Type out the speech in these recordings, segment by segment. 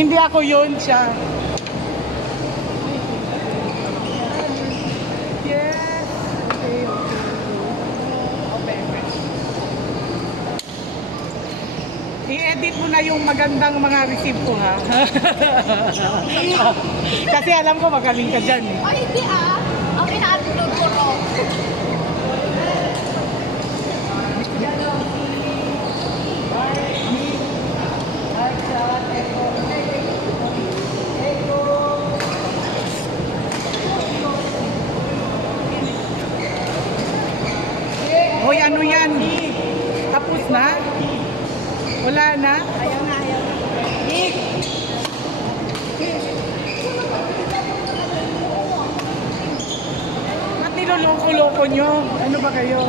Hindi ako yun, siya. Yes. Okay, okay. I-edit mo na yung magandang mga receive ko, ha? Kasi alam ko magaling ka dyan, eh. Ay, hindi ah. Ang ina-upload ko ro. Hoy, ano yan? Tapos na? Wala na? Ayaw na, ayaw na. Ba't niloloko-loko nyo? Ano ba kayo?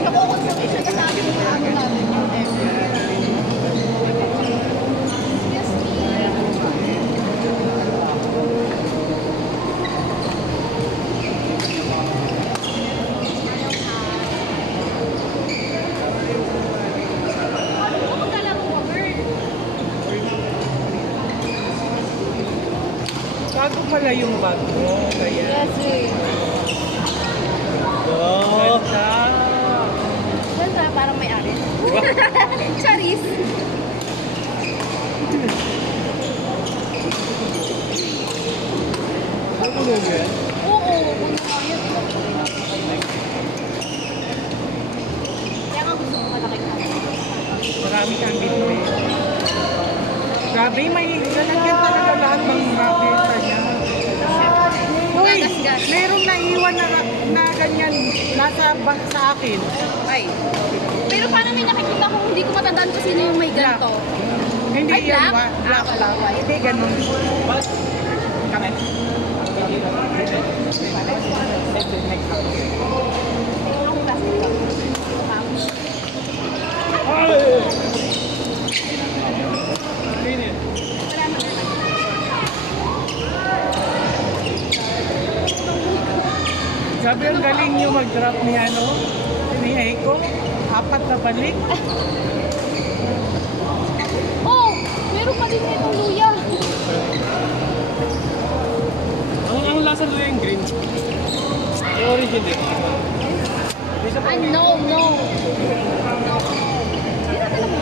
Nakukonsultation ka sa akin ng ano namin. Ano ko maglalaro ko, girl? Bago pala yung bag mo. Kaya. Yes, eh. Ganda. Ganda, parang may ari. Charis. Ano mo yan? Oo, kung yun. Kaya nga gusto ko malaki ka. Marami kang bitbit. Grabe, may lalagyan talaga lahat ng mabenta niya. Uy, Gagasgas. merong naiwan na ganyan nasa bag sa akin. Ay. Pero parang may nakikita ko, hindi ko matandaan kung sino yung may ganito. Hindi Ay, yan, black? black lang. Hindi, ganun. Kami. Anong plastic ba? Sabi ang galing nyo mag-drop ni ano, ni Eiko. 4 na balik. Oh! Meron pa din itong luya. Ang lasa doon yung green. Yung origin din. Ah, no, no. No. Hindi na talaga.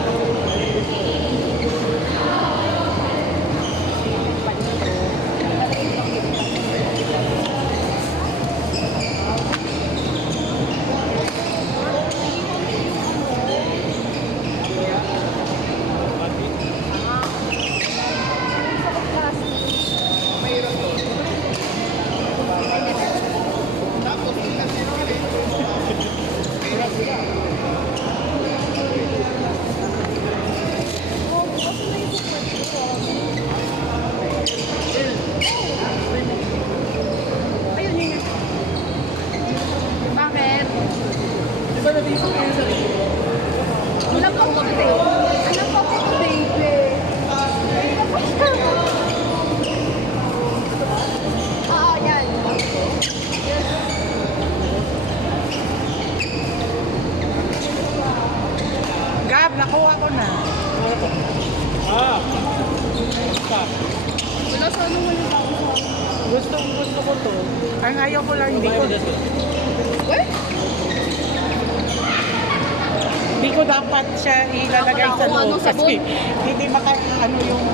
Ayun yun. Bakit? Wala pa ko, baby. Wala pa ko, baby. Oo, yan. Gab, nakuha ko na. Ah! Wala sa ano wala pa ako. Gusto ko to. Ang ayaw ko lang, hindi ko dapat siya ilalagay sa Wala ko, loob ano, sabon? kasi hindi ano yung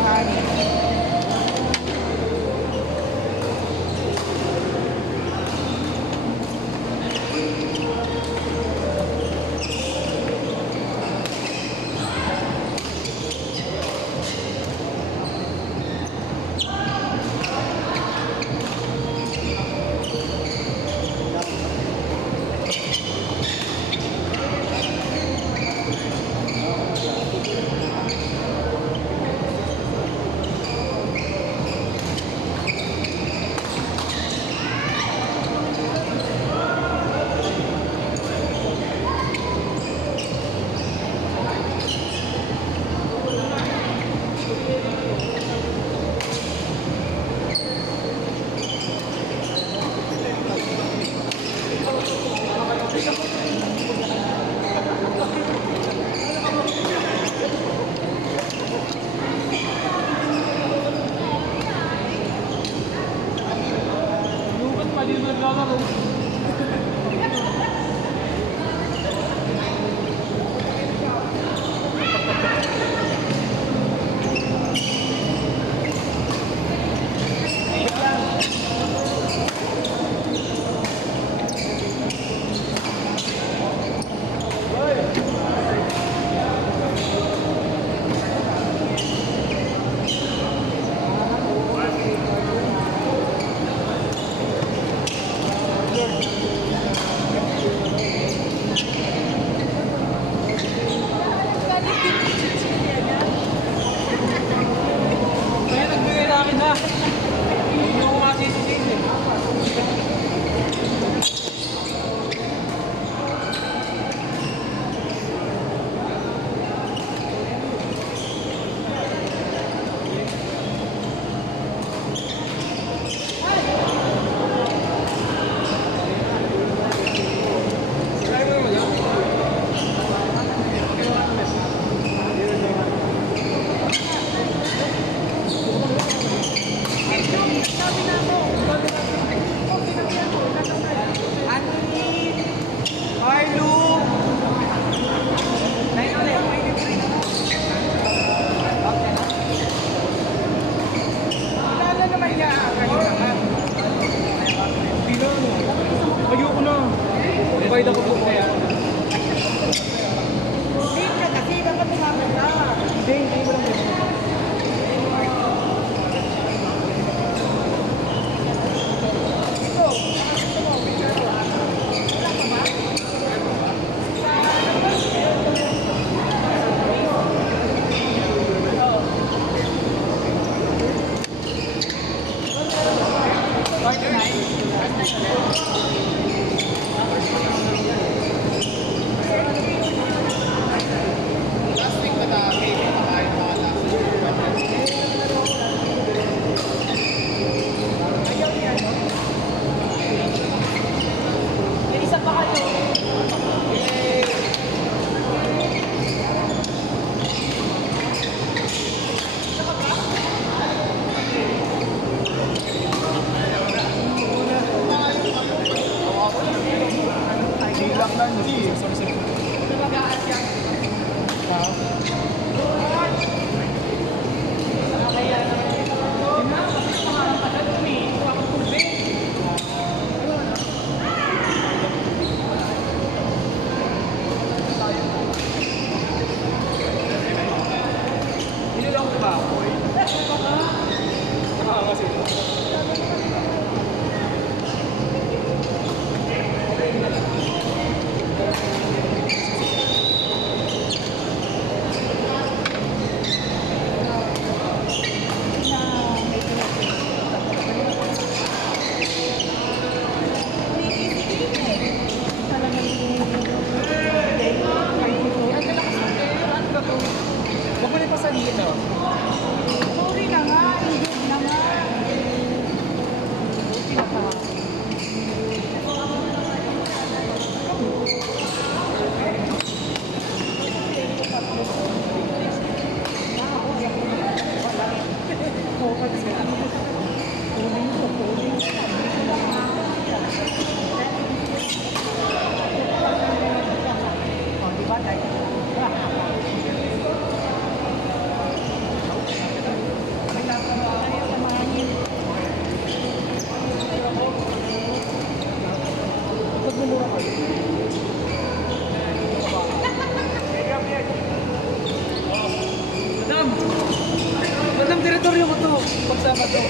naglalaro. Kaya nagbigay sa akin ha. Hindi ko masisisi. Ayoko na. Bayad ako po kaya. Hindi mo lang. Huwag mo na pasaliin daw. Sorry na nga, hindi na nga. Madam! Madam, teritoryo ko to. Pagsama to.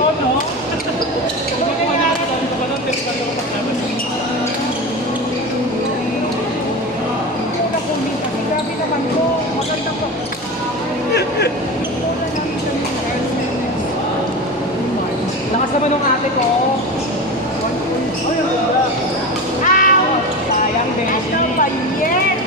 Oh, no? Kung ano na sabi ko, madam, teritoryo ko pagsama to. Grabe naman ko. Maganda pa. Lakas naman ng ate ko. Ay, ang ganda. Sayang, baby. Ano ba yan?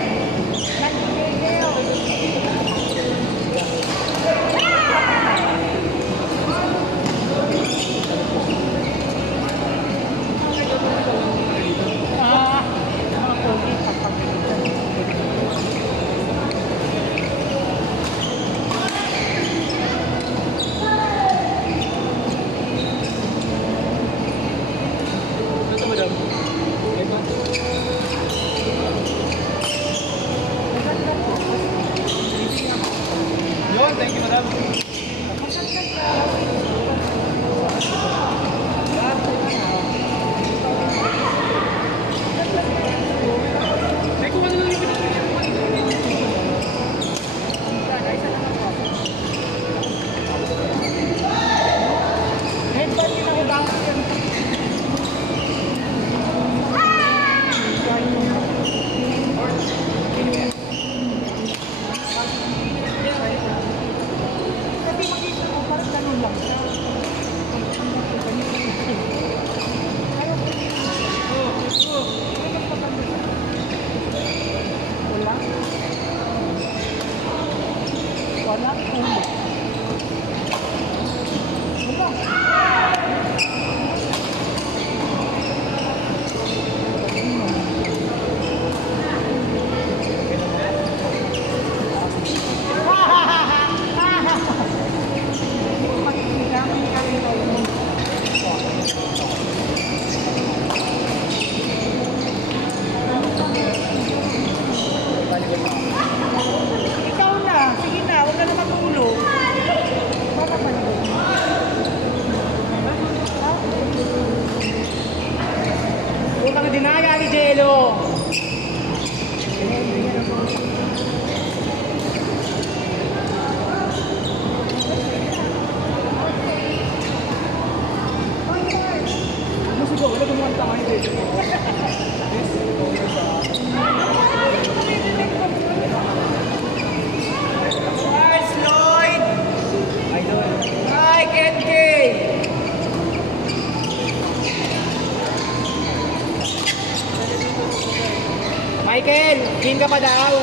Michael, game ka pa daw.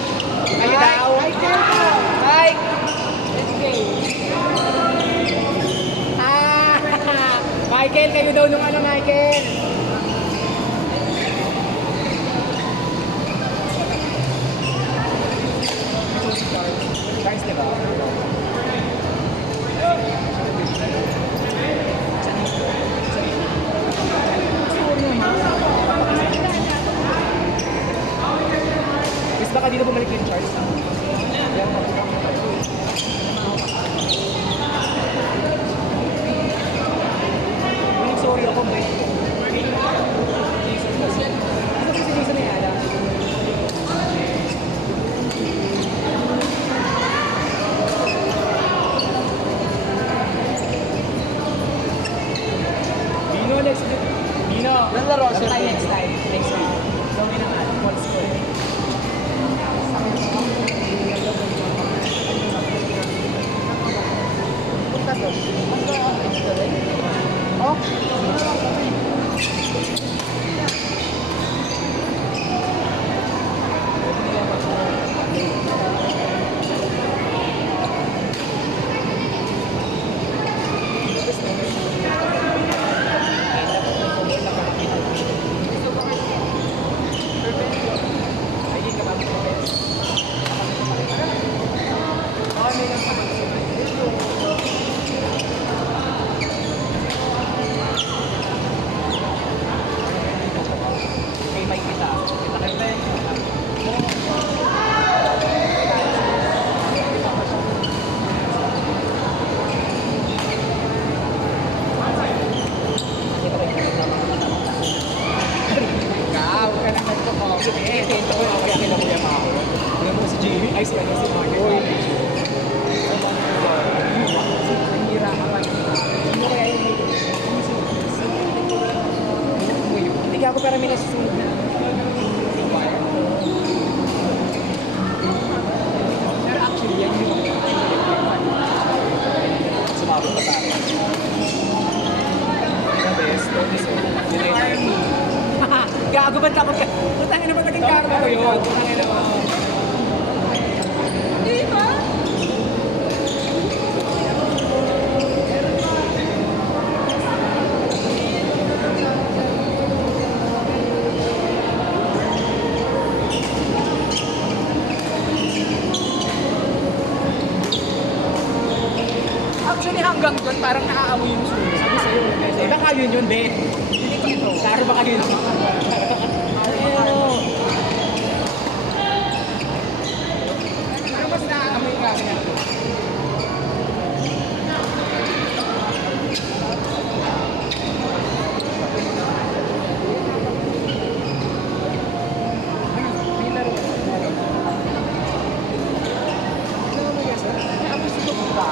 Kayo daw. Hi. Ah, Michael, kayo daw nung ano, Michael. Guys, diba? Is baka dito bumalik yung Charles? Sorry ako, boy. Ano kasi si Jason ay ala? Dino, next week. Dino. Nalaro siya. Tayo next time. Next week. Gawin naman. Full score. Kay Mike kita. Ikaw, ka lang nagko-coffee. Ito ko yung kaya kinabuya pa ako. Alam mo si Jamie? Ay, si Mark. Nahira ka pa. Sino kaya yung hindi ka ako pero may nasusunod na. Pero actually, yan yung sumabot pa tayo. The best, gago ba takot ka? Matangin na ba naging karma ko yun? Matangin na ba? Di ba? Actually, hanggang doon, parang naaamoy yung sunog. Sabi sa'yo, eh, baka yun, Ben. Hindi ko ito. Klaro baka yun. Pero mas naaamoy yung klase na ito. May laro. Naamoy sunog ba?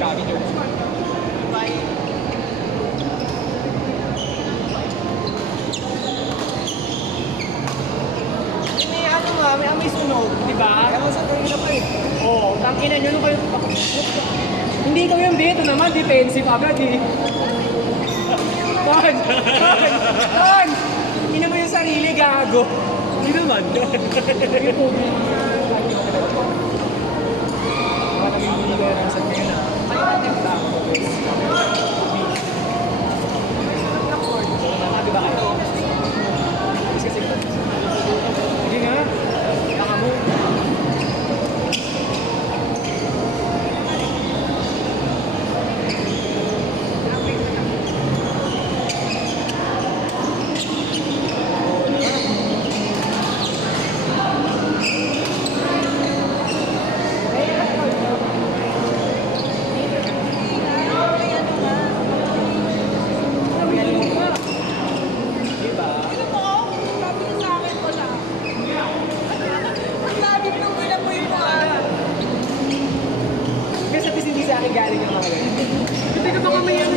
Gabi Jones. May ano nga, may amoy sunog, di ba? Ewan sa kanila pa eh. Oo, tangkinan nyo nung kayo. Hindi ikaw yung dito naman, defensive agad eh. Ton! Ton! Ton! Hindi mo yung sarili, gago. Hindi naman. Yung tubig. Wala kami hindi ko yung sa kanya na. Kaya natin tao. Sabi ba kayo? Hindi nga. Baka mo. akin galing yung mga yun. Hindi ka baka may ano.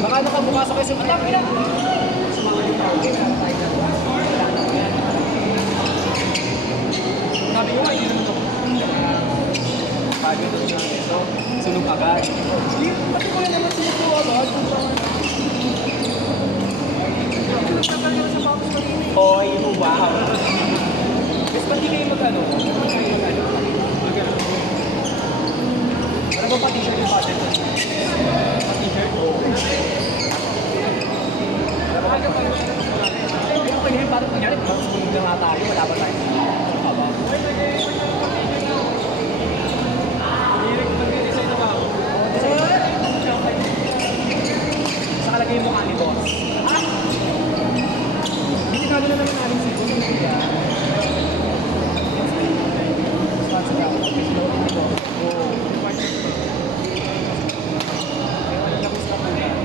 Baka nakabukas ako sa matang ina. Sabi ko, hindi naman ako. Sabi ko, sunog agad. wow. Guys, ba't di kayo mag-ano? Ano ba pa-t-shirt yung button? Pa-t-shirt? Oo. Ayun, pwede yung parang kunyari, sumunod na nga tayo, wala ba tayo? Ano ba? Nag-design na ba ako? Sa kalagay mo ni boss. Binigado na naman namin si boss. Sponsor ako.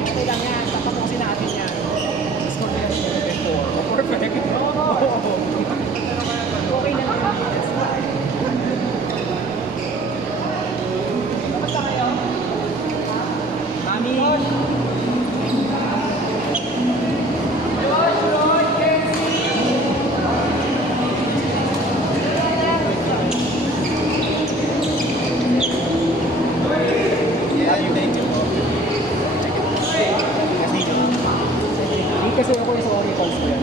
Okay lang yan. Tapapusin natin yan. Score na yan. Perfect. Okay na lang. Kamusta kayo? Mami. Kasi ako yung sorry calls ko yan.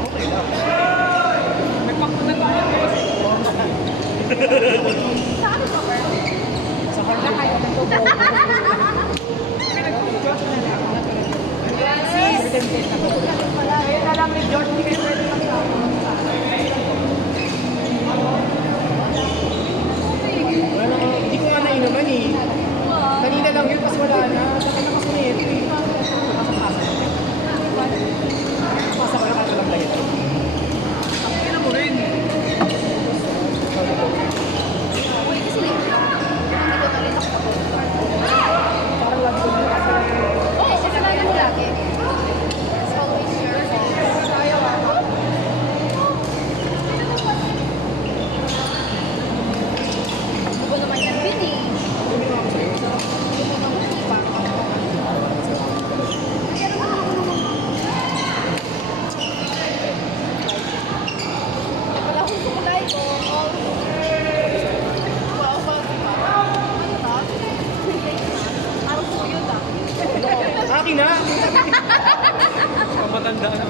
Okay lang. Nagpakunan ko yan guys. Saan ka ba? Sa kanya kayo nagtutuwa. Francis! Ayun na lang ni George, hindi kayo pwede magsama. Wala ko, hindi ko nga nainuman eh. Kanina lang yun, pas wala na. Saka nakasunit eh. Pasa ko na lang tayo. Ang ina mo rin. Uy, kasi late siya. Hindi ko na rin ako. Parang lagi ko na kasi. Oo, kasi lagi mo lagi. It's always your fault. Ayaw ako. Hindi ko naman yan pili. Hindi ko naman ipa. Pero wala akong sukulay ko. Wow, diba? Ano ba? Parang suyo na. Akin na! Matanda na.